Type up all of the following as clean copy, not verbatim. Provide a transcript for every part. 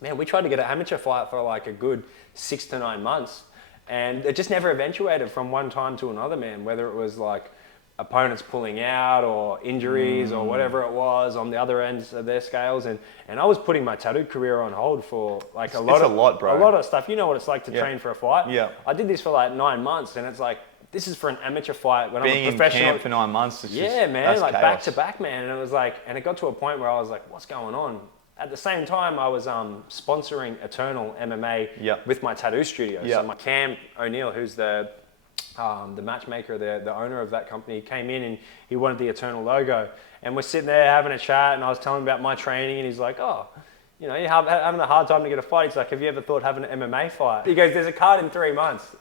man, we tried to get an amateur fight for like a good 6 to 9 months. And it just never eventuated from one time to another, man, whether it was like opponents pulling out or injuries or whatever it was on the other ends of their scales. And I was putting my tattoo career on hold for like a lot of stuff. You know what it's like to train for a fight. Yeah. I did this for like 9 months, and it's like, this is for an amateur fight when Being I'm a professional. in camp for 9 months. Man, like chaos. back to back, man. And it was like, and it got to a point where I was like, what's going on? At the same time, I was sponsoring Eternal MMA with my tattoo studio. So my Cam O'Neill, who's the matchmaker, the owner of that company, came in and he wanted the Eternal logo. And we're sitting there having a chat, and I was telling him about my training, and he's like, oh, you know, you're having a hard time to get a fight. He's like, have you ever thought of having an MMA fight? He goes, there's a card in 3 months.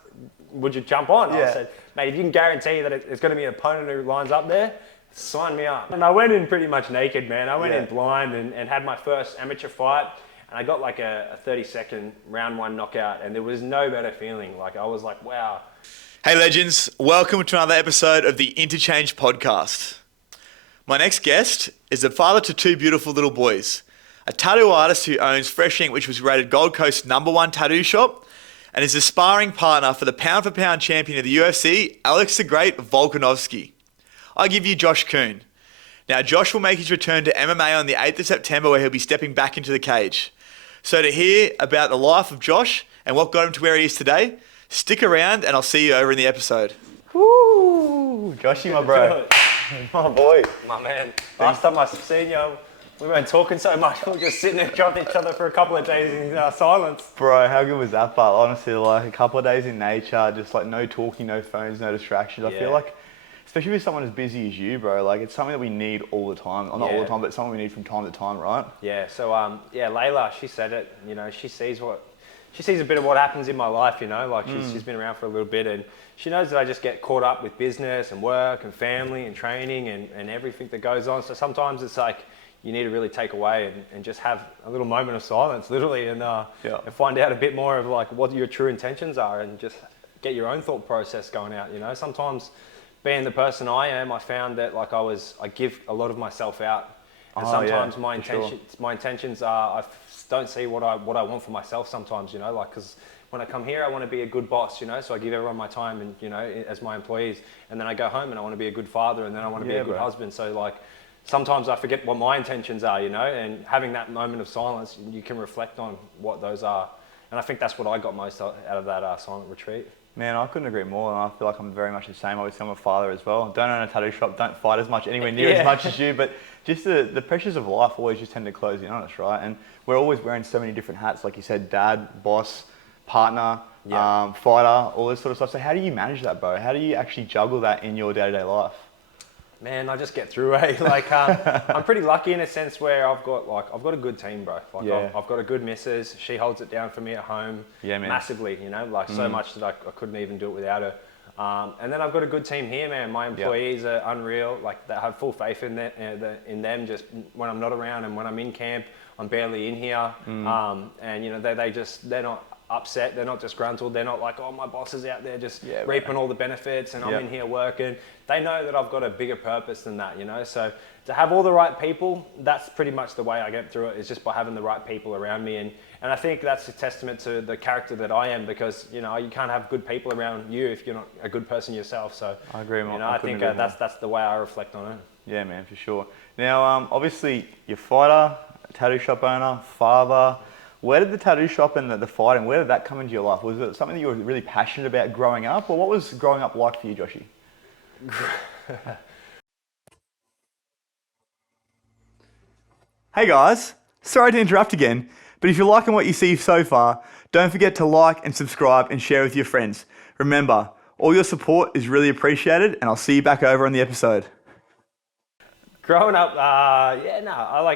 Would you jump on? I said, mate, if you can guarantee that it's going to be an opponent who lines up there, sign me up. And I went in pretty much naked, man. I went in blind and had my first amateur fight. And I got like a 30-second round 1 knockout, and there was no better feeling. Like, I was like, wow. Hey legends, welcome to another episode of the INTOCHANGE Podcast. My next guest is the father to 2 beautiful little boys, a tattoo artist who owns Fresh Ink, which was rated Gold Coast's #1 tattoo shop, and is a sparring partner for the pound-for-pound champion of the UFC, Alex the Great Volkanovski. I give you Josh Kuhne. Now, Josh will make his return to MMA on the 8th of September, where he'll be stepping back into the cage. So to hear about the life of Josh and what got him to where he is today, stick around and I'll see you over in the episode. Woo! Joshy, my bro. My boy. My man. Last time I seen you, we weren't talking so much. We were just sitting there dropping each other for a couple of days in silence. Bro, how good was that? But honestly, like a couple of days in nature, just like no talking, no phones, no distractions. I feel like, especially with someone as busy as you, bro, like it's something that we need all the time. Well, not all the time, but something we need from time to time, right? Yeah, so Layla, she said it, you know, she sees a bit of what happens in my life, you know, like she's been around for a little bit, and she knows that I just get caught up with business and work and family and training and everything that goes on. So sometimes it's like, you need to really take away and just have a little moment of silence, literally, and find out a bit more of like what your true intentions are, and just get your own thought process going out, you know. Sometimes being the person I am, I found that like I give a lot of myself out, and sometimes my intentions are, I don't see what I want for myself sometimes, you know, like, because when I come here, I want to be a good boss, you know, so I give everyone my time and, you know, as my employees, and then I go home and I want to be a good father, and then I want to be a good husband. So like, sometimes I forget what my intentions are, you know, and having that moment of silence, you can reflect on what those are. And I think that's what I got most out of that silent retreat. Man, I couldn't agree more, and I feel like I'm very much the same. Obviously, I'm a father as well. Don't own a tattoo shop, don't fight as much, anywhere near as much as you, but just the pressures of life always just tend to close in on us, right? And we're always wearing so many different hats, like you said, dad, boss, partner, fighter, all this sort of stuff. So how do you manage that, bro? How do you actually juggle that in your day-to-day life? Man, I just get through it. Like, I'm pretty lucky in a sense where I've got a good team, bro. Like, I've got a good missus. She holds it down for me at home, massively. You know, like so much that I couldn't even do it without her. And then I've got a good team here, man. My employees are unreal. Like, they have full faith in them. Just when I'm not around and when I'm in camp, I'm barely in here. And you know, they're not upset, they're not disgruntled, they're not like, oh, my boss is out there just reaping all the benefits and I'm in here working. They know that I've got a bigger purpose than that, you know. So to have all the right people, that's pretty much the way I get through it, is just by having the right people around me. And I think that's a testament to the character that I am, because, you know, you can't have good people around you if you're not a good person yourself. So I agree, man. You know, I think that's the way I reflect on it. Yeah, man, for sure. Now, obviously, you're a fighter, a tattoo shop owner, father. Where did the tattoo shop and the fighting, where did that come into your life? Was it something that you were really passionate about growing up, or what was growing up like for you, Joshy? Hey guys, sorry to interrupt again, but if you're liking what you see so far, don't forget to like and subscribe and share with your friends. Remember, all your support is really appreciated, and I'll see you back over on the episode. Growing up, I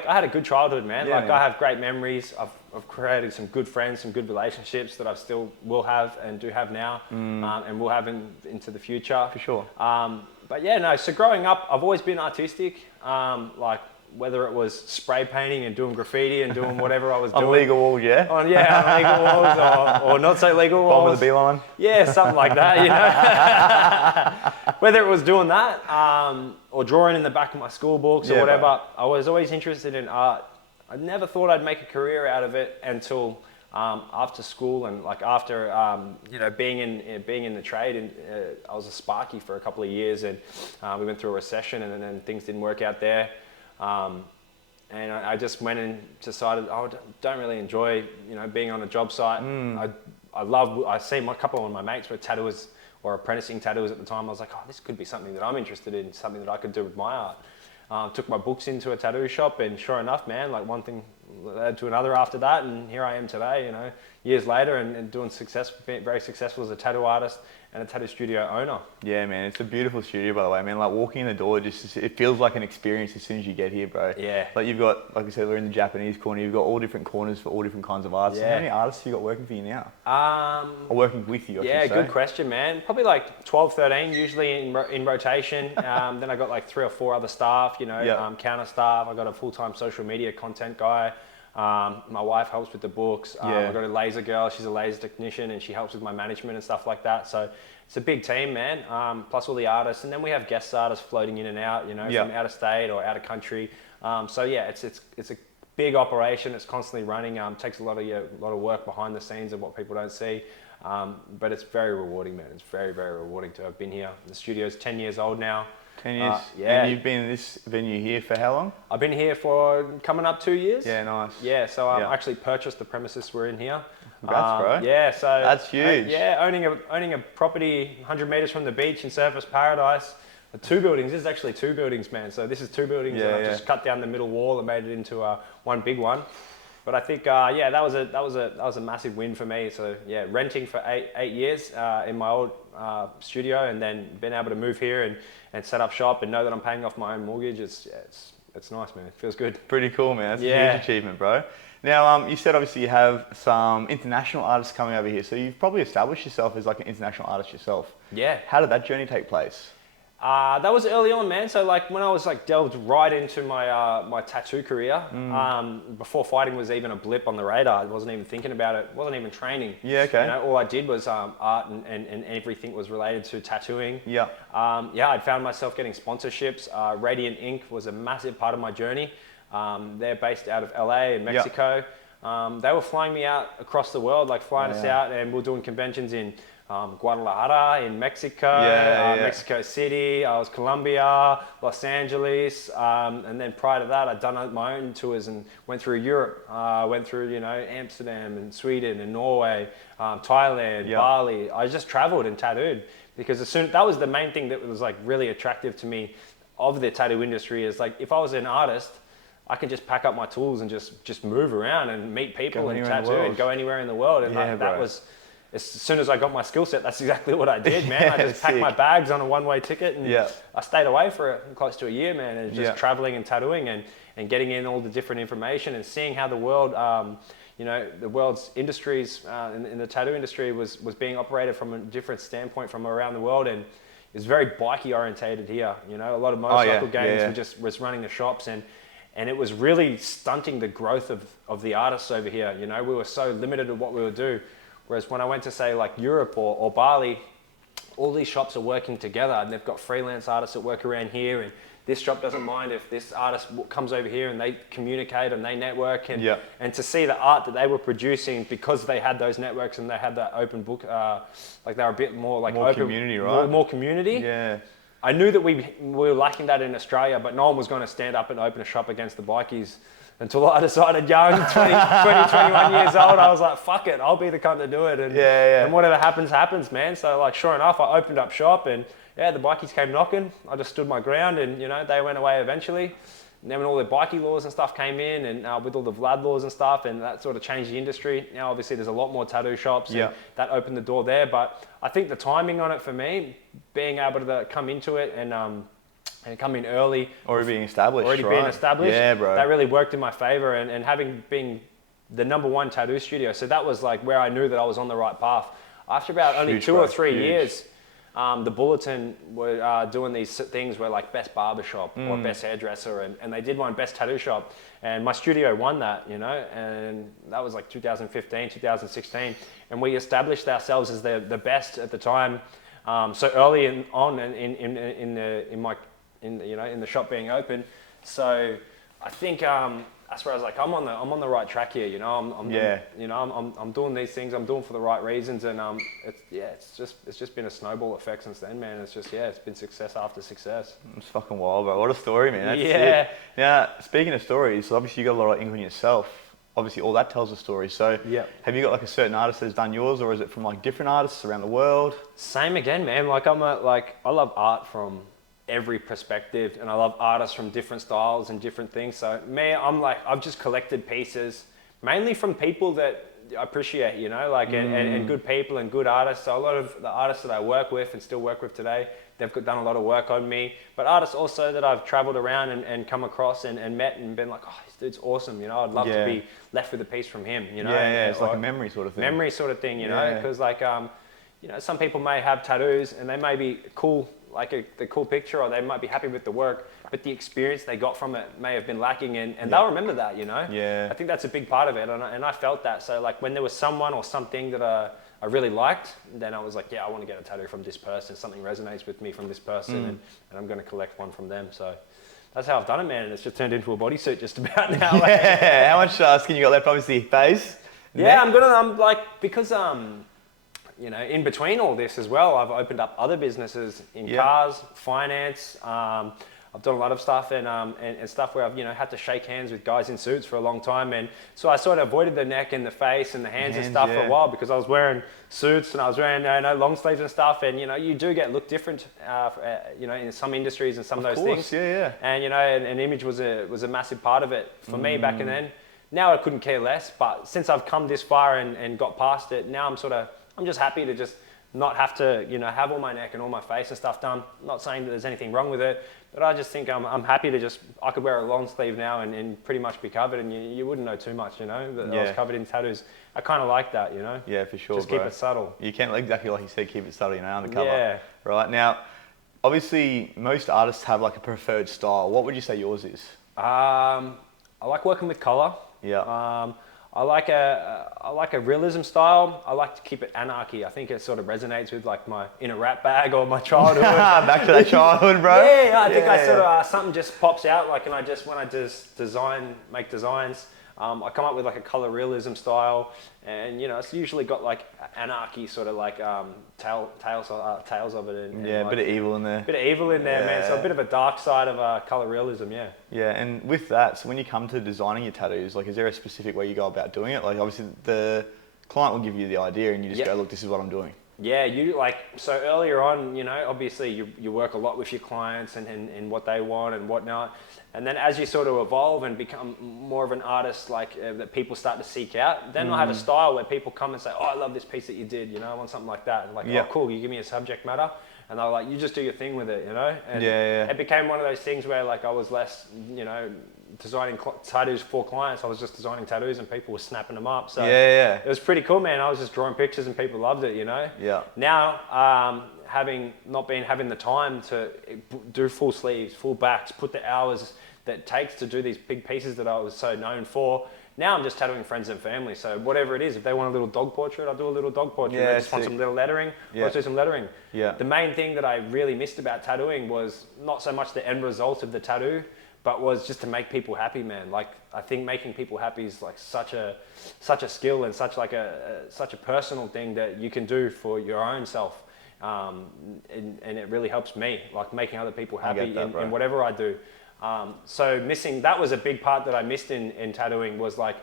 had a good childhood, man. Yeah, like, I have great memories. I've created some good friends, some good relationships that I still will have and do have now, and will have into the future. For sure. So growing up, I've always been artistic. Like, whether it was spray painting and doing graffiti and doing whatever I was doing. On legal walls, yeah? On legal walls or not so legal walls. Bomb with the beeline? Yeah, something like that, you know. Whether it was doing that or drawing in the back of my school books or whatever, bro. I was always interested in art. I never thought I'd make a career out of it until after school and like after being in the trade. And I was a sparky for a couple of years, and we went through a recession, and then things didn't work out there. And I just went and decided I don't really enjoy being on a job site. I seen a couple of my mates were tattooers or apprenticing tattooers at the time. I was like, oh, this could be something that I'm interested in, something that I could do with my art. Took my books into a tattoo shop, and sure enough, man, like one thing led to another after that, and here I am today, years later, and doing very successful as a tattoo artist and a tattoo studio owner. Yeah, man, it's a beautiful studio, by the way. I mean, like walking in the door, it feels like an experience as soon as you get here, bro. Yeah. Like you've got, like I said, we're in the Japanese corner. You've got all different corners for all different kinds of artists. Yeah. How many artists have you got working for you now? Or working with you, I should say. Good question, man. Probably like 12, 13, usually in rotation. Then I got like 3 or 4 other staff, counter staff. I got a full-time social media content guy. My wife helps with the books. I've got a laser girl. She's a laser technician, and she helps with my management and stuff like that. So it's a big team, man. Plus all the artists, and then we have guest artists floating in and out, from out of state or out of country. It's a big operation. It's constantly running. Takes a lot of work behind the scenes of what people don't see. But it's very rewarding, man. It's very, very rewarding to have been here. The studio's 10 years old now. 10 years? And you've been in this venue here for how long? I've been here for coming up 2 years. Yeah, nice. Yeah, so I actually purchased the premises we're in here. Congrats, bro. Yeah, so... That's huge. Owning a property 100 metres from the beach in Surfers Paradise. 2 buildings. This is actually 2 buildings, man. So this is 2 buildings, and I've just cut down the middle wall and made it into one big one. But I think, that was a massive win for me. So yeah, renting for eight years in my old studio, and then being able to move here and set up shop and know that I'm paying off my own mortgage. It's nice, man. It feels good. Pretty cool, man. That's a huge achievement, bro. Now, you said obviously you have some international artists coming over here, so you've probably established yourself as like an international artist yourself. Yeah. How did that journey take place? That was early on, man. So like when I was like delved right into my my tattoo career, before fighting was even a blip on the radar. I wasn't even thinking about it. Wasn't even training. Yeah, okay. All I did was art and everything was related to tattooing. Yeah. I'd found myself getting sponsorships. Radiant Ink was a massive part of my journey. They're based out of LA and Mexico. They were flying me out across the world, like flying us out, and we were doing conventions in Guadalajara in Mexico, Mexico City, I was Colombia, Los Angeles, and then prior to that I'd done my own tours and went through Europe, went through Amsterdam and Sweden and Norway, Thailand, Bali. I just traveled and tattooed because that was the main thing that was like really attractive to me of the tattoo industry. Is like if I was an artist, I can just pack up my tools and just move around and meet people and tattoo and go anywhere in the world. And that was, as soon as I got my skill set, that's exactly what I did, man. I just packed my bags on a one-way ticket, and I stayed away for close to a year, man, and just traveling and tattooing and getting in all the different information and seeing how the world, the world's industries in the tattoo industry was being operated from a different standpoint from around the world, and it's very bikey orientated here. A lot of motorcycle gangs was running the shops, and it was really stunting the growth of the artists over here. We were so limited at what we would do. Whereas when I went to say like Europe or Bali, all these shops are working together, and they've got freelance artists that work around here, and this shop doesn't mind if this artist comes over here, and they communicate and they network, and to see the art that they were producing because they had those networks and they had that open book, like they were a bit more like more open, community, right? More community. Yeah. I knew that we were lacking that in Australia, but no one was going to stand up and open a shop against the bikies. Until I decided, young, 21 years old, I was like, fuck it, I'll be the cunt to do it. And whatever happens, happens, man. So like, sure enough, I opened up shop, and the bikies came knocking. I just stood my ground, and they went away eventually. And then when all the bikie laws and stuff came in, and with all the Vlad laws and stuff, and that sort of changed the industry. Now obviously there's a lot more tattoo shops, and that opened the door there. But I think the timing on it for me, being able to come into it and come in early. Already being established, Yeah, bro. That really worked in my favor, and having been the #1 tattoo studio. So that was like where I knew that I was on the right path. After about only 2 or 3 years, the Bulletin were doing these things where like best barbershop or best hairdresser, and they did one best tattoo shop. And my studio won that, and that was like 2015, 2016. And we established ourselves as the best at the time. So early in the shop being open. So I think that's where I was like, I'm on the right track here, you know. I'm doing these things. I'm doing for the right reasons, and it's just been a snowball effect since then, man. It's been success after success. It's fucking wild, bro. What a story, man. That's yeah. Sick. Now, speaking of stories, so obviously you got a lot of ink on yourself. Obviously, all that tells a story. So, have you got like a certain artist that's done yours, or is it from like different artists around the world? Same again, man. Like I love art from every perspective, and I love artists from different styles and different things. So me, I've just collected pieces mainly from people that I appreciate, you know, like and good people and good artists. So a lot of the artists that I work with and still work with today, they've done a lot of work on me. But artists also that I've traveled around and come across and met and been like, oh, this dude's awesome, you know. I'd love to be left with a piece from him, you know. Yeah, it's like a memory sort of thing. Memory sort of thing, you know, because like you know, some people may have tattoos and they may be cool, like the cool picture, or they might be happy with the work, but the experience they got from it may have been lacking, and they'll remember that, you know. Yeah. I think that's a big part of it, and I felt that. So like when there was someone or something that I really liked, then I was like, yeah, I want to get a tattoo from this person. Something resonates with me from this person, and I'm going to collect one from them. So that's how I've done it, man. And it's just turned into a bodysuit just about now. Yeah. How much skin you got left? Obviously, face. Yeah, I'm like, because you know, in between all this as well, I've opened up other businesses in cars, finance. I've done a lot of stuff and stuff where I've, you know, had to shake hands with guys in suits for a long time. And so I sort of avoided the neck and the face and the hands and stuff for a while, because I was wearing suits and I was wearing long sleeves and stuff. And, you know, you do get looked different, you know, in some industries and some of those things. Yeah. And, you know, an image was a massive part of it for me back then. Now I couldn't care less, but since I've come this far and got past it, now I'm just happy to just not have to, you know, have all my neck and all my face and stuff done. I'm not saying that there's anything wrong with it, but I just think I'm happy to I could wear a long sleeve now and pretty much be covered, and you wouldn't know too much, you know, that I was covered in tattoos. I kind of like that, you know. Yeah, for sure, just keep it subtle. You can't, exactly like you said, keep it subtle, you know, undercover. Yeah. Right, now, obviously, most artists have like a preferred style. What would you say yours is? I like working with color. Yeah. I like a realism style. I like to keep it anarchy. I think it sort of resonates with like my inner rat bag or my childhood. Back to that childhood, bro. Yeah, I think I sort of something just pops out. Like, and when I just make designs, I come up with like a color realism style, and you know, it's usually got like anarchy, sort of like tales of it, and a like, bit of evil in there. Bit of evil in there, man. So a bit of a dark side of color realism, yeah. Yeah, and with that, so when you come to designing your tattoos, like, is there a specific way you go about doing it? Like, obviously, the client will give you the idea, and you just go, look, this is what I'm doing. Yeah, so earlier on, you know, obviously you work a lot with your clients and what they want and whatnot. And then as you sort of evolve and become more of an artist, like that people start to seek out, then I'll have a style where people come and say, oh, I love this piece that you did, you know, I want something like that. And like, oh, cool, you give me a subject matter. And they're like, you just do your thing with it, you know? And it became one of those things where like I was less, you know, designing tattoos for clients. I was just designing tattoos and people were snapping them up. So it was pretty cool, man. I was just drawing pictures and people loved it, you know? Yeah. Now, having the time to do full sleeves, full backs, put the hours that it takes to do these big pieces that I was so known for, now I'm just tattooing friends and family. So whatever it is, if they want a little dog portrait, I'll do a little dog portrait. If they just want some little lettering, I'll do some lettering. Yeah. The main thing that I really missed about tattooing was not so much the end result of the tattoo, but was just to make people happy, man. Like, I think making people happy is like such a skill and such a personal thing that you can do for your own self. And it really helps me, like making other people happy in whatever I do. So that was a big part that I missed in tattooing, was like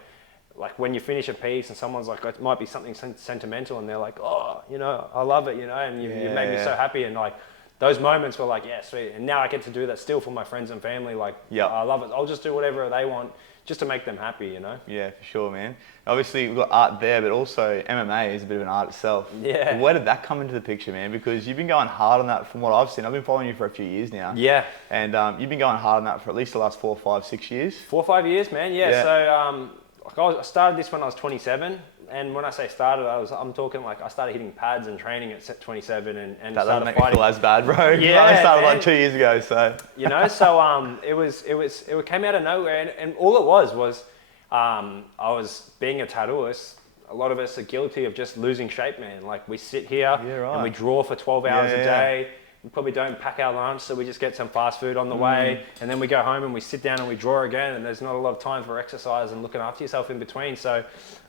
when you finish a piece and someone's like, it might be something sentimental, and they're like, oh, you know, I love it, you know, and you made me so happy. And like, those moments were like, yeah, sweet. And now I get to do that still for my friends and family. Like, I love it. I'll just do whatever they want just to make them happy, you know? Yeah, for sure, man. Obviously, we've got art there, but also MMA is a bit of an art itself. Yeah. Where did that come into the picture, man? Because you've been going hard on that from what I've seen. I've been following you for a few years now. Yeah. And you've been going hard on that for at least the last 4, 5, 6 years. 4 or 5 years, man. Yeah. So I started this when I was 27. And when I say started, I'm talking like I started hitting pads and training at 27 and that started doesn't make fighting. me feel as bad, bro. Yeah, I started man. like 2 years ago, so. You know, so it came out of nowhere, and all it was I was being a tattooist. A lot of us are guilty of just losing shape, man. Like, we sit here and we draw for 12 hours a day. we probably don't pack our lunch, so we just get some fast food on the way, and then we go home and we sit down and we draw again, and there's not a lot of time for exercise and looking after yourself in between. So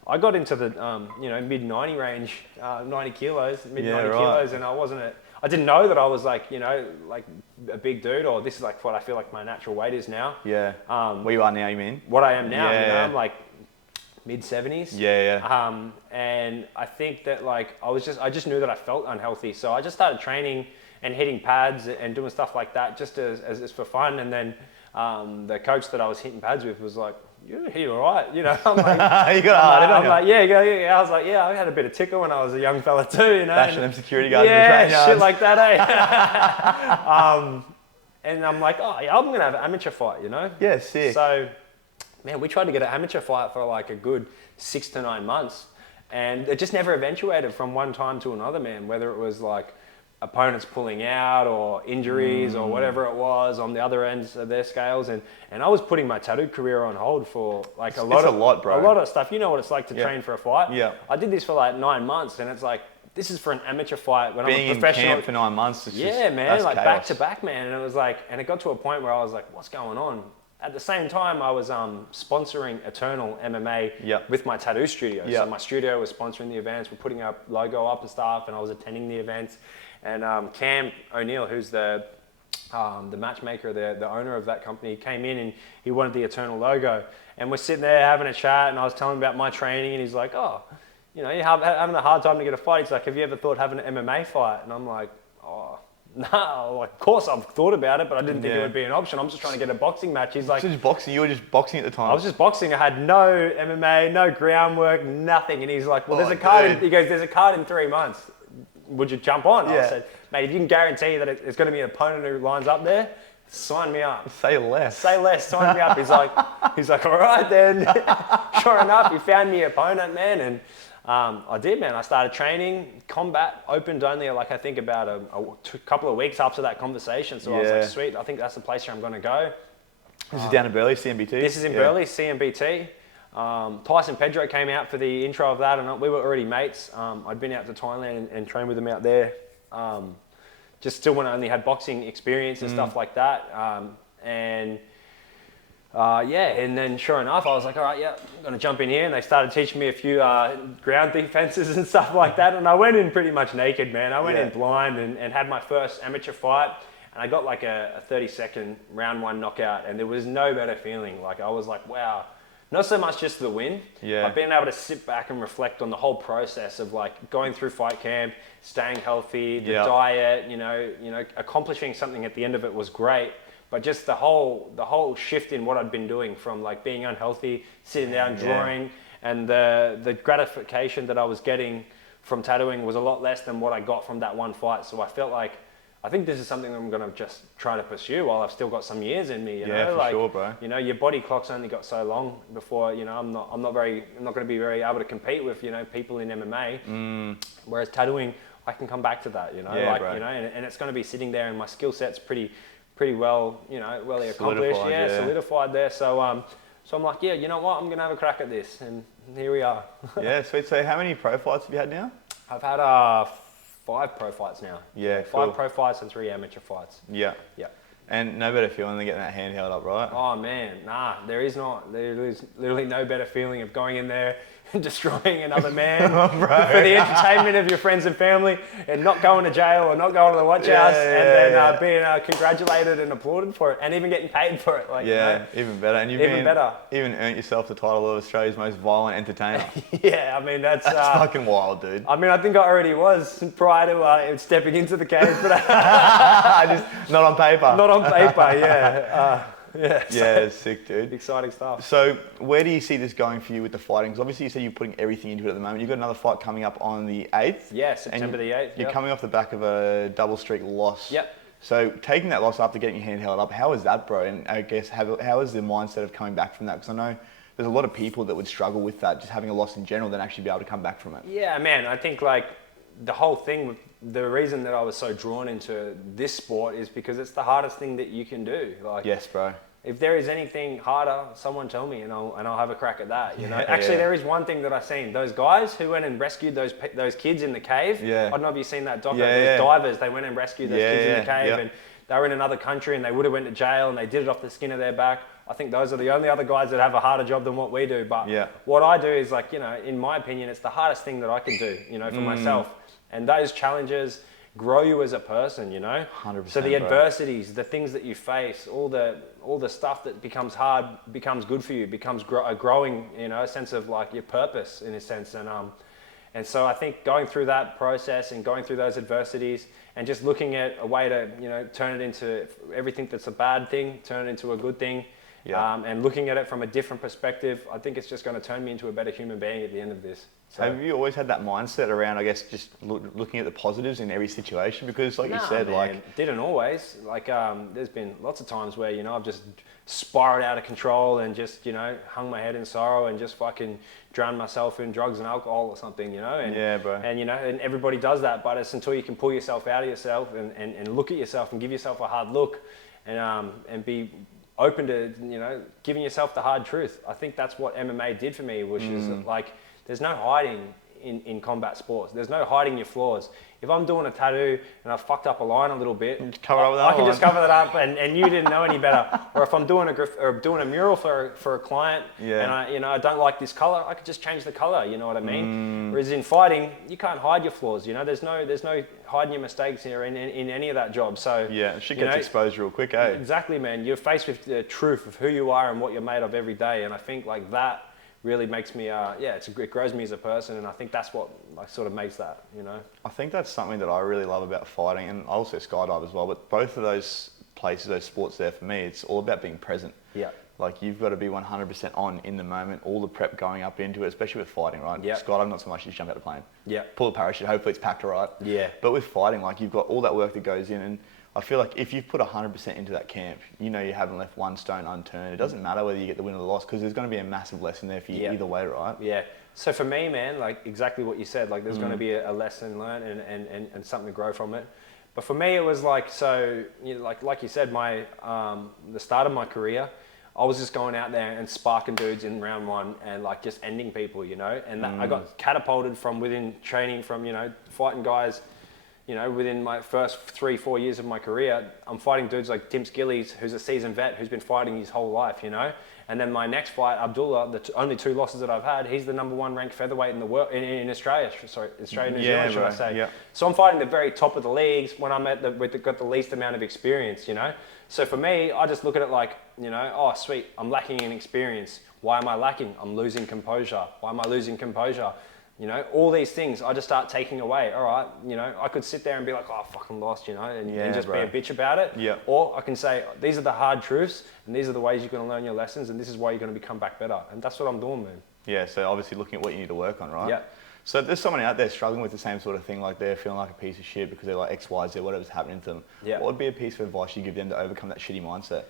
I got into the mid 90 range, 90 kilos, mid 90 kilos, and I didn't know that I was like a big dude, or this is like what I feel like my natural weight is now. Yeah. Where you are now, you mean? What I am now, Yeah. I'm like mid 70s. Yeah. And I think that like I just knew that I felt unhealthy, so I just started training and hitting pads and doing stuff like that just as for fun. And then the coach that I was hitting pads with was like, "You're all right," you know. I'm like, you got hard, I'm like, yeah. I was like, yeah, I had a bit of tickle when I was a young fella too, you know. Bashing them security guards in the yeah, train yards. shit like that, eh? And I'm like, oh yeah, I'm gonna have an amateur fight, you know. Yeah, sick. So, man, we tried to get an amateur fight for like a good 6 to 9 months, and it just never eventuated from one time to another, man. Whether it was like opponents pulling out or injuries or whatever it was on the other ends of their scales, and I was putting my tattoo career on hold for like a lot of stuff. You know what it's like to train for a fight. Yeah. I did this for like 9 months, and it's like, this is for an amateur fight when Being I'm a professional. in camp for 9 months. Man, like chaos. back to back, man. And it was like, and it got to a point where I was like, what's going on? At the same time, I was sponsoring Eternal MMA with my tattoo studio. So my studio was sponsoring the events. We're putting our logo up and stuff, and I was attending the events. And Cam O'Neill, who's the matchmaker, the owner of that company, came in and he wanted the Eternal logo. And we're sitting there having a chat, and I was telling him about my training, and he's like, oh, you know, you're having a hard time to get a fight. He's like, have you ever thought having an MMA fight? And I'm like, oh, no, like, of course I've thought about it, but I didn't think it would be an option. I'm just trying to get a boxing match. He's like, just boxing. You were just boxing at the time. I was just boxing. I had no MMA, no groundwork, nothing. And he's like, well, there's a card. He goes, there's a card in 3 months. Would you jump on? I said, mate, if you can guarantee that it's going to be an opponent who lines up there, sign me up. Say less. Sign me up. He's like, all right then. Sure enough, he found me an opponent, man, and I did, man. I started training. Combat opened only like I think about a couple of weeks after that conversation. So I was like, sweet. I think that's the place where I'm going to go. This is down in Burleigh, CMBT. This is in Burleigh, CMBT. Tyson Pedro came out for the intro of that, and we were already mates. I'd been out to Thailand and trained with him out there. Just still when I only had boxing experience and stuff like that. And then sure enough, I was like, all right, I'm going to jump in here. And they started teaching me a few ground defenses and stuff like that. And I went in pretty much naked, man. I went in blind and had my first amateur fight. And I got like a 30-second round 1 knockout. And there was no better feeling. Like, I was like, wow. Not so much just the win. Yeah. I've been able to sit back and reflect on the whole process of like going through fight camp, staying healthy, the diet, you know, accomplishing something at the end of it was great. But just the whole shift in what I'd been doing from like being unhealthy, sitting down, drawing, and the gratification that I was getting from tattooing was a lot less than what I got from that one fight. So I felt like, I think this is something I'm going to just try to pursue while I've still got some years in me. You know? For sure, bro. You know, your body clock's only got so long before, you know, I'm not going to be very able to compete with, you know, people in MMA. Whereas tattooing, I can come back to that, you know, bro. you know, and it's going to be sitting there, and my skill set's pretty well, you know, well accomplished, solidified there. So I'm like, you know what, I'm going to have a crack at this, and here we are. Yeah, sweet. So how many pro fights have you had now? I've had 5 pro fights now. Yeah, 5 pro fights and 3 amateur fights. Yeah. And no better feeling than getting that hand held up, right? Oh man, nah, there is literally no better feeling of going in there and destroying another man for the entertainment of your friends and family, and not going to jail or not going to the watch house, and then being congratulated and applauded for it, and even getting paid for it. Like, you know, even better. And you've even earned yourself the title of Australia's most violent entertainer. Yeah, I mean that's fucking wild, dude. I mean, I think I already was prior to stepping into the cage, but just not on paper. Not on paper, yeah. Yeah, sick, dude. Exciting stuff. So where do you see this going for you with the fighting? Because obviously you said you're putting everything into it at the moment. You've got another fight coming up on the 8th. Yeah, September the 8th. You're coming off the back of a double streak loss. Yep. So taking that loss after getting your hand held up, how is that, bro? And I guess how is the mindset of coming back from that? Because I know there's a lot of people that would struggle with that, just having a loss in general, than actually be able to come back from it. Yeah, man. I think like the whole thing, the reason that I was so drawn into this sport is because it's the hardest thing that you can do. Like, yes, bro. If there is anything harder, someone tell me, and I'll have a crack at that. You know. Yeah, Actually, yeah. there is one thing that I've seen. Those guys who went and rescued those kids in the cave. Yeah. I don't know if you've seen that doco. Yeah, Those divers, they went and rescued those kids in the cave, yeah. and they were in another country, and they would have went to jail, and they did it off the skin of their back. I think those are the only other guys that have a harder job than what we do. But what I do is, like, you know, in my opinion, it's the hardest thing that I can do, you know, for myself. And those challenges grow you as a person, you know. 100%. So the adversities, the things that you face, all the stuff that becomes hard becomes good for you, becomes a growing, you know, a sense of like your purpose in a sense. And so I think going through that process and going through those adversities and just looking at a way to, you know, turn it into everything that's a bad thing, turn it into a good thing. And looking at it from a different perspective, I think it's just going to turn me into a better human being at the end of this. So, have you always had that mindset around, I guess, just looking at the positives in every situation? Because, like you said, man, like didn't always. Like, there's been lots of times where, you know, I've just spiraled out of control and just, you know, hung my head in sorrow and just fucking drowned myself in drugs and alcohol or something, you know. And, and you know, and everybody does that, but it's until you can pull yourself out of yourself and look at yourself and give yourself a hard look and be open to, you know, giving yourself the hard truth. I think that's what MMA did for me, which is like, there's no hiding in combat sports. There's no hiding your flaws. If I'm doing a tattoo and I've fucked up a line a little bit, I can just cover that up and you didn't know any better. Or if I'm doing a mural for a client and I don't like this color, I could just change the color, you know what I mean? Whereas in fighting, you can't hide your flaws, you know, there's no hiding your mistakes here in any of that job. So shit gets exposed real quick, eh? Exactly, man. You're faced with the truth of who you are and what you're made of every day, and I think like that really makes me, it grows me as a person, and I think that's what like sort of makes that, you know. I think that's something that I really love about fighting, and I also skydive as well. But both of those places, those sports, there for me, it's all about being present. Yeah. Like you've got to be 100% on in the moment. All the prep going up into it, especially with fighting, right? Yeah. Skydiving, not so much. You just jump out the plane. Yeah. Pull the parachute. Hopefully it's packed all right. Yeah. But with fighting, like you've got all that work that goes in, and I feel like if you've put 100% into that camp, you know you haven't left one stone unturned. It doesn't matter whether you get the win or the loss, because there's going to be a massive lesson there for you either way, right? Yeah. So for me, man, like exactly what you said, like there's going to be a lesson learned and something to grow from it. But for me, it was like, so, you know, like you said, my the start of my career, I was just going out there and sparking dudes in round one and like just ending people, you know, and that, I got catapulted from within training from, you know, fighting guys. You know, within my first 3-4 years of my career, I'm fighting dudes like Tim Skillies, who's a seasoned vet, who's been fighting his whole life, you know. And then my next fight, Abdullah, the only 2 losses that I've had, he's the #1 ranked featherweight in the world in Australia. Sorry, Australia, New Zealand, should I say? Yeah. So I'm fighting the very top of the leagues when I'm got the least amount of experience, you know. So for me, I just look at it like, you know, oh sweet, I'm lacking in experience. Why am I lacking? I'm losing composure. Why am I losing composure? You know, all these things I just start taking away. All right, you know, I could sit there and be like, oh, I fucking lost, you know, and just be a bitch about it. Yeah. Or I can say, these are the hard truths, and these are the ways you're going to learn your lessons, and this is why you're going to become back better. And that's what I'm doing, man. Yeah, so obviously looking at what you need to work on, right? Yeah. So if there's someone out there struggling with the same sort of thing, like they're feeling like a piece of shit because they're like X, Y, Z, whatever's happening to them. Yeah. What would be a piece of advice you give them to overcome that shitty mindset?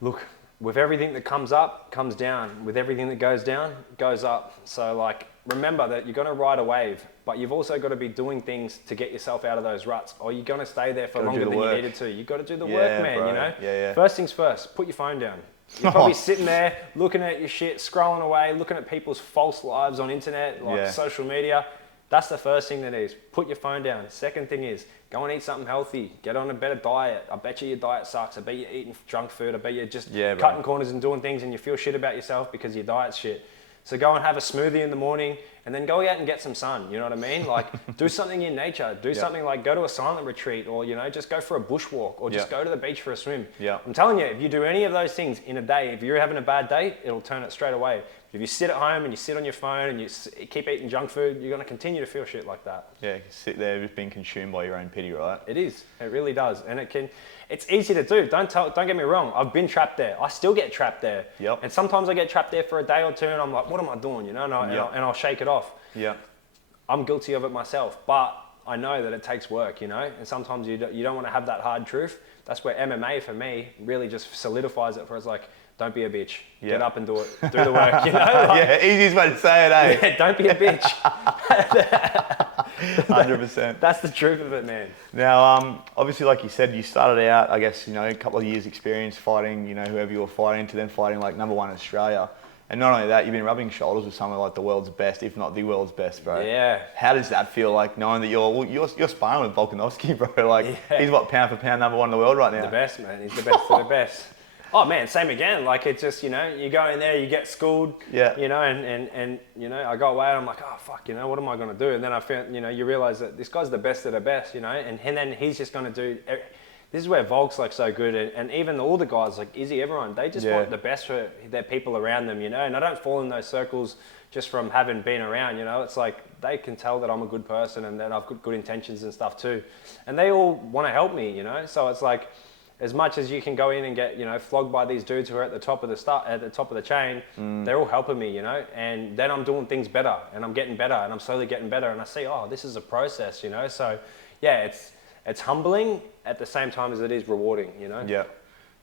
Look, with everything that comes up, comes down. With everything that goes down, goes up. So like, remember that you're going to ride a wave, but you've also got to be doing things to get yourself out of those ruts, or you're going to stay there for longer than you needed to. You've got to do the work, man, you know? Yeah. First things first, put your phone down. You're probably sitting there looking at your shit, scrolling away, looking at people's false lives on internet, like social media. That's the first thing that is, put your phone down. Second thing is, go and eat something healthy. Get on a better diet. I bet you your diet sucks. I bet you're eating junk food. I bet you're just cutting corners and doing things and you feel shit about yourself because your diet's shit. So go and have a smoothie in the morning and then go out and get some sun, you know what I mean? Like, do something in nature. Do something like go to a silent retreat, or, you know, just go for a bushwalk, or just go to the beach for a swim. I'm telling you, if you do any of those things in a day, if you're having a bad day, it'll turn it straight away. If you sit at home and you sit on your phone and you keep eating junk food, you're going to continue to feel shit like that. Yeah, you sit there just being consumed by your own pity, right? It is. It really does. And it's easy to do. Don't get me wrong. I've been trapped there. I still get trapped there. Yep. And sometimes I get trapped there for a day or two and I'm like, what am I doing? You know, and I'll shake it off. Yeah. I'm guilty of it myself, but I know that it takes work, you know, and sometimes you don't want to have that hard truth. That's where MMA for me really just solidifies it for us. Like, don't be a bitch. Get up and do it. Do the work, you know? Like, easiest way to say it, eh? Yeah, don't be a bitch. 100%. That's the truth of it, man. Now, obviously, like you said, you started out, I guess, a couple of years experience fighting, whoever you were fighting, to then fighting like number one in Australia. And not only that, you've been rubbing shoulders with some of like the world's best, if not the world's best, bro. Yeah. How does that feel, like knowing that you're sparring with Volkanovski, bro? Like, he's what, pound for pound number one in the world right now? The best, man. He's the best of the best. Oh man, same again. Like it's just, you go in there, you get schooled, yeah. And I go away and I'm like, oh fuck, what am I gonna do? And then I found, you realize that this guy's the best of the best, and then he's just gonna do. This is where Volk's like so good, and even all the guys like Izzy, everyone, they just want the best for their people around them, And I don't fall in those circles just from having been around, It's like they can tell that I'm a good person and that I've got good intentions and stuff too, and they all want to help me, So it's like, as much as you can go in and get, flogged by these dudes who are at the top of the chain, they're all helping me, And then I'm doing things better, and I'm getting better, and I'm slowly getting better, and I see, oh, this is a process, So, yeah, it's humbling at the same time as it is rewarding, Yeah,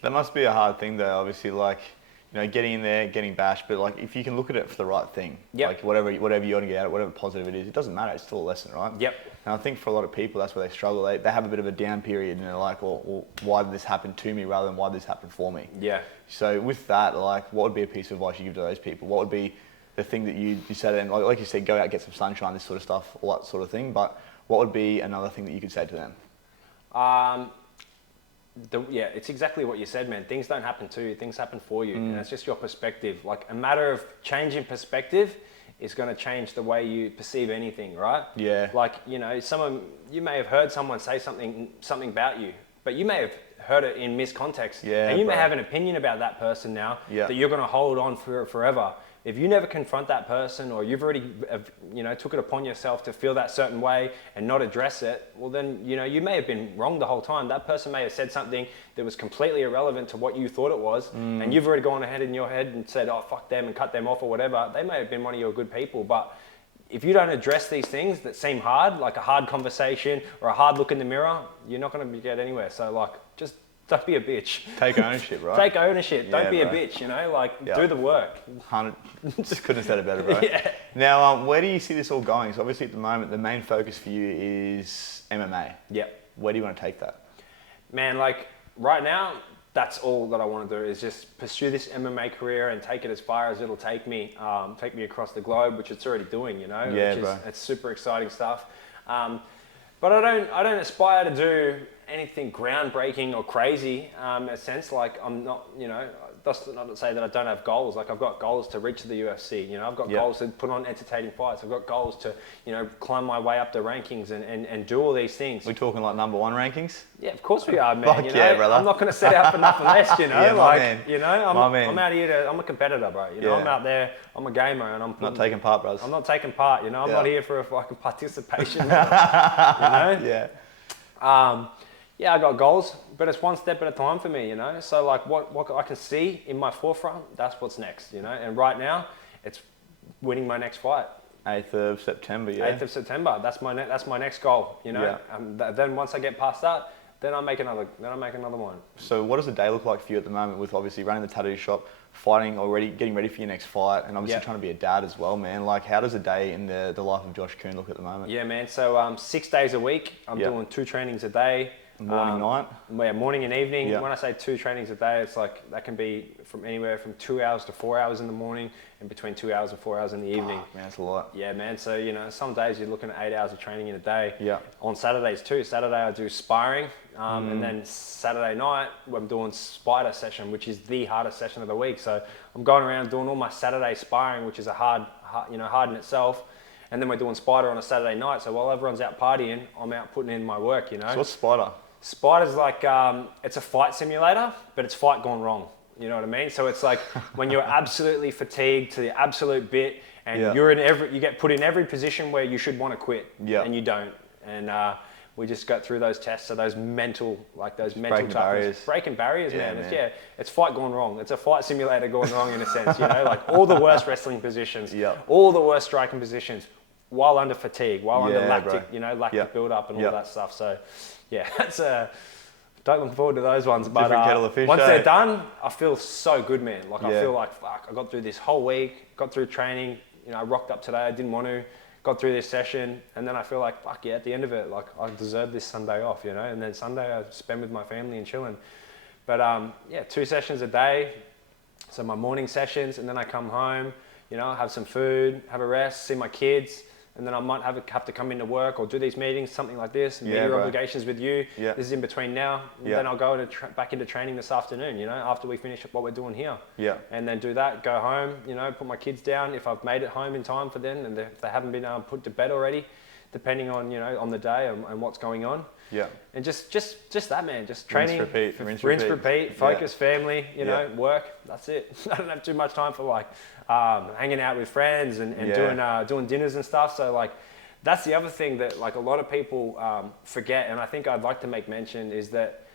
that must be a hard thing though. Obviously, like, getting in there, getting bashed, but like if you can look at it for the right thing, like whatever you want to get out of it, whatever positive it is, it doesn't matter. It's still a lesson, right? Yep. And I think for a lot of people, that's where they struggle. They have a bit of a down period, and they're like, well, why did this happen to me rather than why did this happen for me? Yeah. So with that, like, what would be a piece of advice you give to those people? What would be the thing that you said, and like you said, go out, get some sunshine, this sort of stuff, all that sort of thing. But what would be another thing that you could say to them? It's exactly what you said, man. Things don't happen to you, things happen for you. And it's just your perspective. Like a matter of changing perspective is going to change the way you perceive anything, right? Yeah. Like, you may have heard someone say something about you, but you may have heard it in miscontext. Yeah, and you may have an opinion about that person now that you're going to hold on for forever. If you never confront that person, or you've already, took it upon yourself to feel that certain way and not address it, well then, you may have been wrong the whole time. That person may have said something that was completely irrelevant to what you thought it was, and you've already gone ahead in your head and said, oh, fuck them, and cut them off or whatever. They may have been one of your good people, but if you don't address these things that seem hard, like a hard conversation or a hard look in the mirror, you're not going to get anywhere. So like, just don't be a bitch. Take ownership, right? Take ownership. Yeah, don't be bro. a bitch, do the work. 100, just couldn't have said it better, bro. Yeah. Now, where do you see this all going? So obviously at the moment, the main focus for you is MMA. Yep. Where do you want to take that? Man, like right now, that's all that I want to do is just pursue this MMA career and take it as far as it'll take me across the globe, which it's already doing, Yeah, bro. It's super exciting stuff. But I don't aspire to do anything groundbreaking or crazy in a sense. Like I'm not, that's not to say that I don't have goals. Like I've got goals to reach the UFC. I've got goals to put on entertaining fights. I've got goals to, climb my way up the rankings and do all these things. We're talking like number one rankings? Yeah, of course we are, man. Fuck yeah, brother. I'm not going to set out for nothing less, Yeah, like, man. I'm out here I'm a competitor, bro. I'm out there, I'm a gamer, and I'm not taking part, brothers. I'm not taking part, I'm not here for a fucking participation, Yeah. Yeah, I got goals, but it's one step at a time for me, So like what I can see in my forefront, that's what's next, And right now, it's winning my next fight. 8th of September, yeah. 8th of September. That's my next goal, Yeah. Then once I get past that, then I make another one. So what does a day look like for you at the moment with obviously running the tattoo shop, fighting already, getting ready for your next fight, and obviously trying to be a dad as well, man? Like, how does a day in the life of Josh Kuhne look at the moment? Yeah, man. So 6 days a week, I'm doing 2 trainings a day. Morning, night? Yeah, morning and evening. Yeah. When I say 2 trainings a day, it's like that can be from anywhere from 2 hours to 4 hours in the morning and between 2 hours and 4 hours in the evening. Man, that's a lot. Yeah, man. So, some days you're looking at 8 hours of training in a day. Yeah. On Saturdays too. Saturday I do sparring. And then Saturday night I'm doing spider session, which is the hardest session of the week. So I'm going around doing all my Saturday sparring, which is a hard in itself. And then we're doing spider on a Saturday night. So while everyone's out partying, I'm out putting in my work, So what's spider? Spider's like, it's a fight simulator, but it's fight gone wrong. You know what I mean? So it's like when you're absolutely fatigued to the absolute bit, and you get put in every position where you should want to quit, and you don't. And we just got through those tests. So those mental breaking barriers. Breaking barriers, Yeah, man. It's fight gone wrong. It's a fight simulator gone wrong in a sense. Like all the worst wrestling positions, all the worst striking positions, while under fatigue, while under lactic build up and all that stuff. So. Yeah, that's don't look forward to those ones. But different kettle of fish, once they're done, I feel so good, man. Like I Yeah. feel like fuck, I got through this whole week, got through training. I rocked up today. I didn't want to got through this session, and then I feel like, fuck yeah, at the end of it, like I deserve this Sunday off, you know, and then Sunday I spend with my family and chilling. But yeah, 2 sessions a day. So my morning sessions, and then I come home, you know, have some food, have a rest, see my kids, and then I might have to come into work or do these meetings, something like this, meet your obligations with you. Yeah. This is in between now. And then I'll go back into training this afternoon, you know, after we finish what we're doing here. Yeah. And then do that, go home, you know, put my kids down if I've made it home in time for them, and if they haven't been put to bed already, depending on, you know, on the day and what's going on. Yeah. And just that, man. Just training, rinse, repeat, focus, family, you know, work. That's it. I don't have too much time for like hanging out with friends and doing dinners and stuff. So like, that's the other thing that like a lot of people forget, and I think I'd like to make mention is that,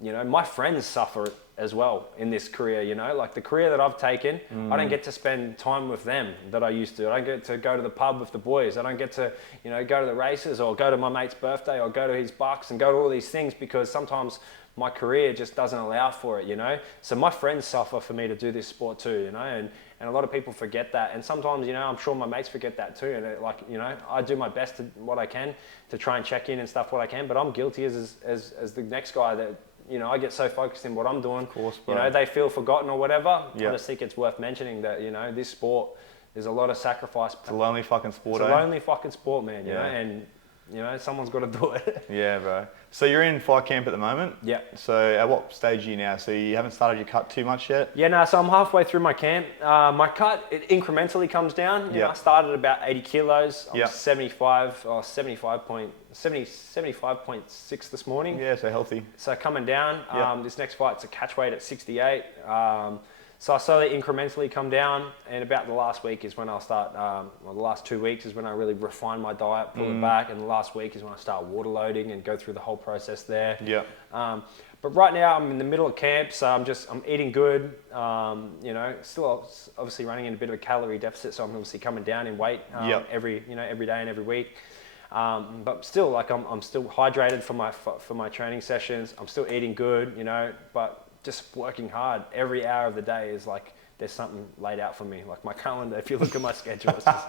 you know, my friends suffer as well in this career, you know, like the career that I've taken, I don't get to spend time with them that I used to. I don't get to go to the pub with the boys. I don't get to, you know, go to the races or go to my mate's birthday or go to his bucks and go to all these things because sometimes my career just doesn't allow for it, you know. So my friends suffer for me to do this sport too, you know, and a lot of people forget that. And sometimes, you know, I'm sure my mates forget that too. And it, like, you know, I do my best to what I can to try and check in and stuff what I can, but I'm guilty as the next guy that, you know, I get so focused in what I'm doing, of course, you know, they feel forgotten or whatever. I just think it's worth mentioning that, you know, this sport, there's a lot of sacrifice. It's a lonely fucking sport, It's a lonely fucking sport, man, you know, and, you know, someone's got to do it. Yeah, bro. So you're in fight camp at the moment? Yeah. So at what stage are you now? So you haven't started your cut too much yet? Yeah, no, so I'm halfway through my camp. My cut, it incrementally comes down. You know, I started at about 80 kilos. I'm 75.6 this morning. Yeah, so healthy. So coming down, this next fight's a catch weight at 68. So I slowly incrementally come down, and about the last week is when I'll start, the last 2 weeks is when I really refine my diet, pull it back, and the last week is when I start water loading and go through the whole process there. Yeah. But right now I'm in the middle of camp, so I'm eating good, you know, still obviously running in a bit of a calorie deficit, so I'm obviously coming down in weight every day and every week. But still, like I'm still hydrated for my training sessions. I'm still eating good, you know, but just working hard every hour of the day is like there's something laid out for me. Like my calendar, if you look at my schedule, it's just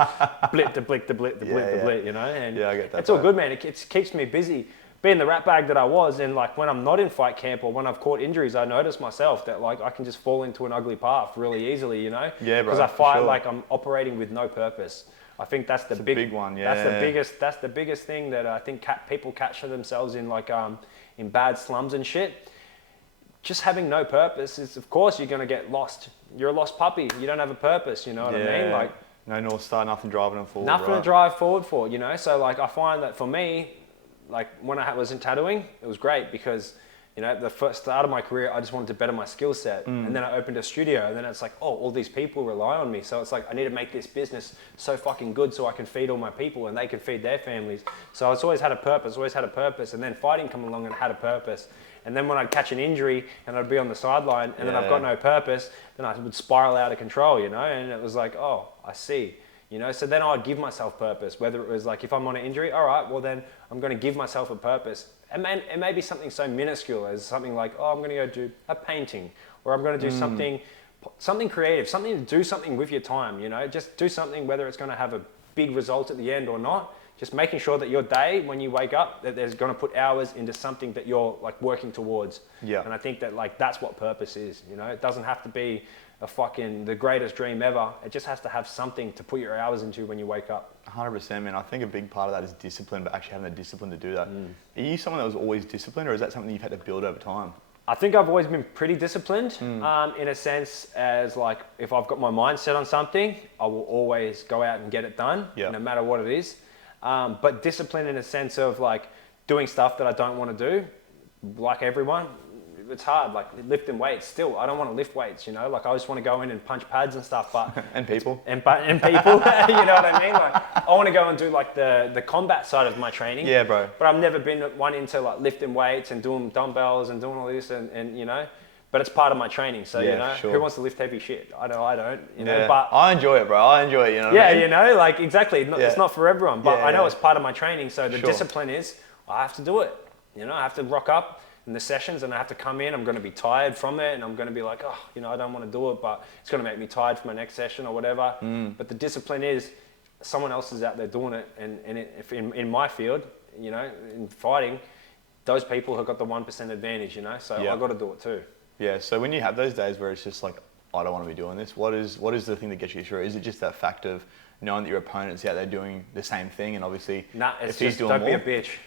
blip to blip to blip to blip to blip, you know. And I get that. It's all good, man. It keeps me busy. Being the rat bag that I was, and like when I'm not in fight camp or when I've caught injuries, I notice myself that like I can just fall into an ugly path really easily, you know. Yeah, bro. Because I fight like I'm operating with no purpose. I think that's the big one. Yeah. That's the biggest thing that I think people capture themselves in, like in bad slums and shit. Just having no purpose is, of course, you're going to get lost. You're a lost puppy. You don't have a purpose, you know what I mean? Like no North Star, nothing driving them forward. Nothing to drive forward for, you know? So like I find that for me, like when I was in tattooing, it was great because, you know, the first start of my career, I just wanted to better my skill set. And then I opened a studio, and then it's like, oh, all these people rely on me. So it's like, I need to make this business so fucking good so I can feed all my people and they can feed their families. So it's always had a purpose. And then fighting come along and had a purpose. And then when I'd catch an injury and I'd be on the sideline and then I've got no purpose, then I would spiral out of control, you know? And it was like, oh, I see, you know? So then I'd give myself purpose, whether it was like, if I'm on an injury, all right, well then I'm going to give myself a purpose. And it may be something so minuscule as something like, oh, I'm going to go do a painting, or I'm going to do something creative, something to do something with your time, you know? Just do something, whether it's going to have a big result at the end or not. Just making sure that your day, when you wake up, that there's going to put hours into something that you're like working towards. Yeah. And I think that like that's what purpose is. You know, it doesn't have to be the greatest dream ever. It just has to have something to put your hours into when you wake up. 100%, man. I think a big part of that is discipline, but actually having the discipline to do that. Are you someone that was always disciplined, or is that something you've had to build over time? I think I've always been pretty disciplined in a sense as like if I've got my mind set on something, I will always go out and get it done, no matter what it is. But discipline in a sense of like doing stuff that I don't want to do, like everyone. It's hard, like lifting weights. Still, I don't want to lift weights, you know. Like I just want to go in and punch pads and stuff, but and people, you know what I mean. Like I want to go and do like the combat side of my training. Yeah, bro. But I've never been one into like lifting weights and doing dumbbells and doing all this and you know. But it's part of my training, so you know, who wants to lift heavy shit? I don't, you know. But I enjoy it, bro. I enjoy it, you know. What I mean? You know, like exactly. It's not for everyone, but I know it's part of my training. So the discipline is, I have to do it. You know, I have to rock up in the sessions, and I have to come in. I'm going to be tired from it, and I'm going to be like, oh, you know, I don't want to do it, but it's going to make me tired for my next session or whatever. But the discipline is, someone else is out there doing it, and if in my field, you know, in fighting, those people have got the 1% advantage, you know, so I got to do it too. Yeah, so when you have those days where it's just like, I don't want to be doing this, what is the thing that gets you through? Is it just that fact of knowing that your opponent's out there doing the same thing, and obviously it's just don't be a bitch.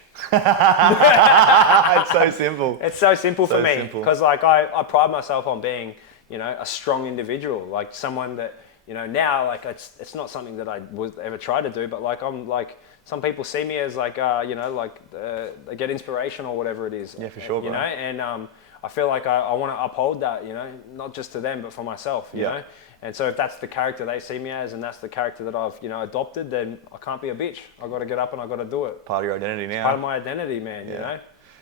It's so simple. It's so simple for me, because like I pride myself on being, you know, a strong individual, like someone that, you know, now like it's not something that I would ever try to do, but like I'm like, some people see me as like, you know, like they get inspiration or whatever it is. Yeah, for sure, bro. You know, and I feel like I want to uphold that, you know, not just to them, but for myself, you know. And so if that's the character they see me as, and that's the character that I've, you know, adopted, then I can't be a bitch. I got to get up and I got to do it. Part of your identity now. Part of my identity, man. You know.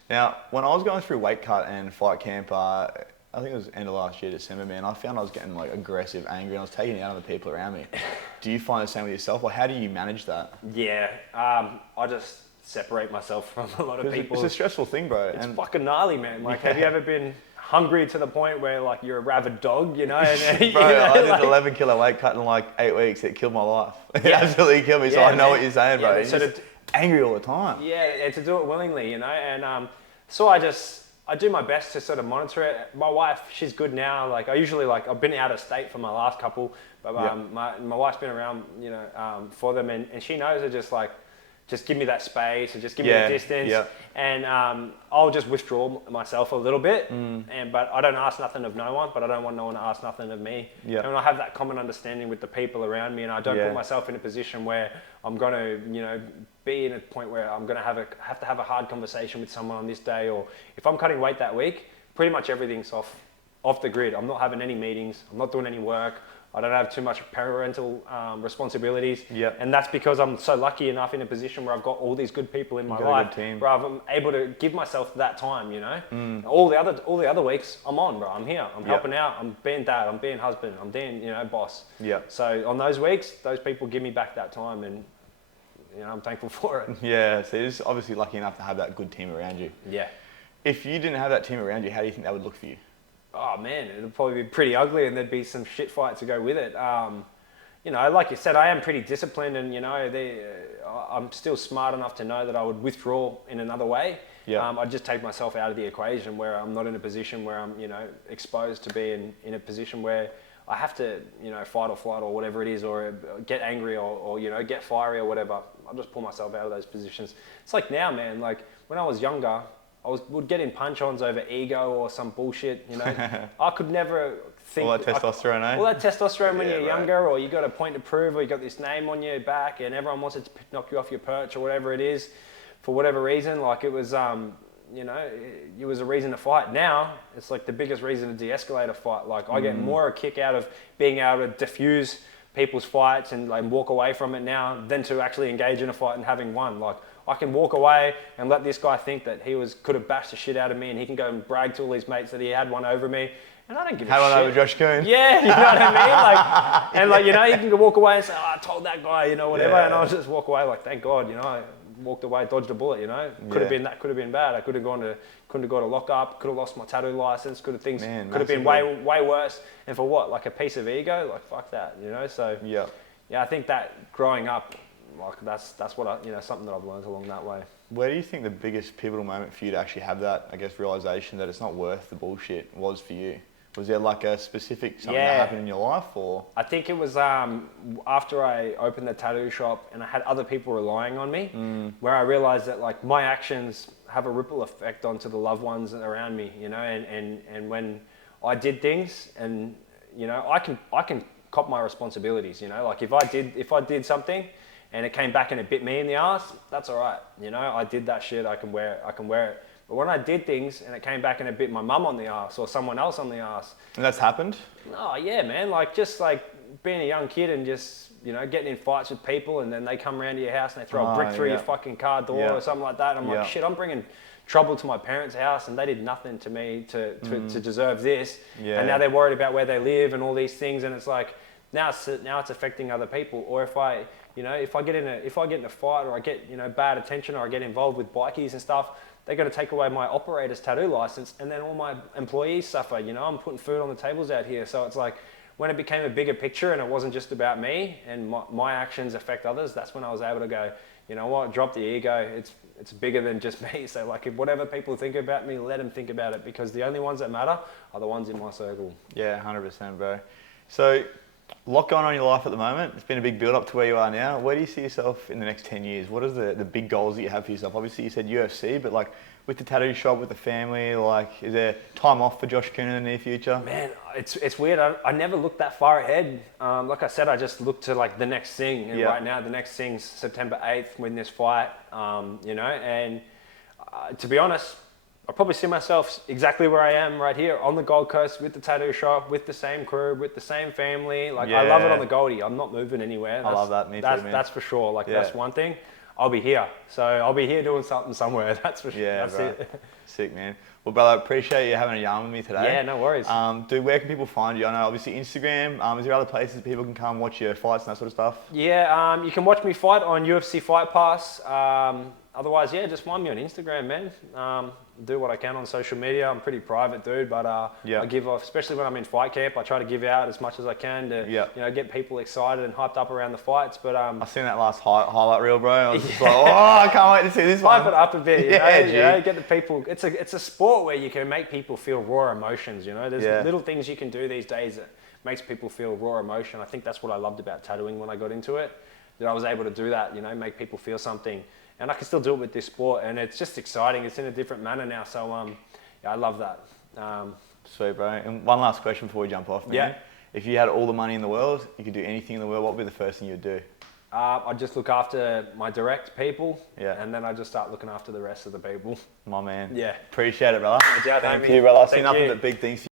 Now, when I was going through weight cut and fight camp, I think it was end of last year, December, man, I found I was getting like aggressive, angry, and I was taking it out on the people around me. Do you find the same with yourself, or how do you manage that? Yeah, I just separate myself from a lot of people. It's a stressful thing, bro. It's fucking gnarly, man. Like, have you ever been hungry to the point where like you're a rabid dog, you know? And, bro, you know, I did like, 11 kilo weight cut in like 8 weeks. It killed my life. It absolutely killed me. So I know what you're saying, bro. You're just angry all the time. Yeah, and to do it willingly, you know? And so I do my best to sort of monitor it. My wife, she's good now. Like I usually I've been out of state for my last couple, but my wife's been around, you know, for them, and she knows it just give me that space, or just give me the distance, and I'll just withdraw myself a little bit, but I don't ask nothing of no one, but I don't want no one to ask nothing of me. And I have that common understanding with the people around me, and I don't put myself in a position where I'm going to, you know, be in a point where I'm going to have to have a hard conversation with someone on this day, or if I'm cutting weight that week, pretty much everything's off the grid. I'm not having any meetings. I'm not doing any work. I don't have too much parental responsibilities, and that's because I'm so lucky enough in a position where I've got all these good people in my life, where I'm able to give myself that time, you know. All the other weeks, I'm on, bro. I'm here. I'm helping out. I'm being dad. I'm being husband. I'm being, you know, boss. So on those weeks, those people give me back that time, and you know, I'm thankful for it. Yeah. So you're just obviously lucky enough to have that good team around you. Yeah. If you didn't have that team around you, how do you think that would look for you? Oh man, it'd probably be pretty ugly, and there'd be some shit fights to go with it. You know, like you said, I am pretty disciplined, and you know, I'm still smart enough to know that I would withdraw in another way. I'd just take myself out of the equation, where I'm not in a position where I'm, you know, exposed to be in a position where I have to, you know, fight or flight or whatever it is, or get angry or you know, get fiery or whatever. I'll just pull myself out of those positions. It's like now, man. Like when I was younger, would get in punch-ons over ego or some bullshit, you know. I could never think... All that testosterone, All that testosterone when you're younger, or you got a point to prove, or you got this name on your back, and everyone wants to knock you off your perch or whatever it is, for whatever reason. Like it was, you know, it was a reason to fight. Now, it's like the biggest reason to de-escalate a fight. Like I get more a kick out of being able to diffuse people's fights and like walk away from it now than to actually engage in a fight and having won. Like I can walk away and let this guy think that he could have bashed the shit out of me, and he can go and brag to all his mates that he had one over me, and I don't give a shit. Had one over Josh Kuhne. Yeah, you know what I mean? Like, and like, you know, you can walk away and say, oh, I told that guy, you know, whatever, and I'll just walk away like, thank God, you know, I walked away, dodged a bullet, you know. Could have been bad. I couldn't have got a lockup, could have lost my tattoo license, could have been way worse. And for what? Like a piece of ego? Like fuck that, you know. So yeah, I think that growing up, like that's what I, you know, something that I've learned along that way. Where do you think the biggest pivotal moment for you to actually have that, I guess, realization that it's not worth the bullshit was for you? Was there like a specific something that happened in your life, or? I think it was after I opened the tattoo shop and I had other people relying on me, where I realized that like my actions have a ripple effect onto the loved ones around me, you know, and when I did things, and you know, I can cop my responsibilities, you know, like if I did something and it came back and it bit me in the ass, that's all right, you know, I did that shit, I can wear it. But when I did things and it came back and it bit my mum on the ass or someone else on the ass. And that's happened? Oh yeah, man, like just like being a young kid and just, you know, getting in fights with people, and then they come around to your house and they throw a brick through your fucking car door or something like that. And I'm like, shit, I'm bringing trouble to my parents' house and they did nothing to me to deserve this. And now they're worried about where they live and all these things, and it's like, now it's affecting other people. Or if I get in a fight, or I get, you know, bad attention, or I get involved with bikies and stuff, they're going to take away my operator's tattoo license, and then all my employees suffer. You know, I'm putting food on the tables out here. So it's like, when it became a bigger picture and it wasn't just about me and my actions affect others, that's when I was able to go, you know what, drop the ego. It's bigger than just me. So like, if whatever people think about me, let them think about it, because the only ones that matter are the ones in my circle. Yeah, 100%, bro. So, a lot going on in your life at the moment. It's been a big build up to where you are now. Where do you see yourself in the next 10 years? What are the big goals that you have for yourself? Obviously, you said UFC, but like with the tattoo shop, with the family, like is there time off for Josh Kuhne in the near future? Man, it's weird. I never looked that far ahead. Like I said, I just looked to like the next thing. And right now, the next thing's September 8th, win this fight, you know, and to be honest, I probably see myself exactly where I am right here on the Gold Coast with the tattoo shop, with the same crew, with the same family. Like I love it on the Goldie. I'm not moving anywhere. I love that. Me too, man. That's for sure. Like that's one thing. I'll be here. So I'll be here doing something somewhere. That's for sure. Yeah, that's it. Sick, man. Well, brother, I appreciate you having a yarn with me today. Yeah, no worries. Dude, where can people find you? I know obviously Instagram. Is there other places people can come watch your fights and that sort of stuff? Yeah, you can watch me fight on UFC Fight Pass. Otherwise, yeah, just find me on Instagram, man. Do what I can on social media. I'm a pretty private dude, but I give off, especially when I'm in fight camp, I try to give out as much as I can to you know, get people excited and hyped up around the fights. But I've seen that last highlight reel, bro. I was just like, oh, I can't wait to see this one. Hype it up a bit, you know, get the people. It's a sport where you can make people feel raw emotions. You know, there's little things you can do these days that makes people feel raw emotion. I think that's what I loved about tattooing when I got into it, that I was able to do that. You know, make people feel something. And I can still do it with this sport, and it's just exciting. It's in a different manner now, so I love that. Sweet, bro. And one last question before we jump off, man. Yeah. If you had all the money in the world, you could do anything in the world, what would be the first thing you'd do? I'd just look after my direct people, and then I'd just start looking after the rest of the people. My man. Yeah. Appreciate it, brother. Good job, Thank Amy. you, brother. I see Thank nothing you. but big things.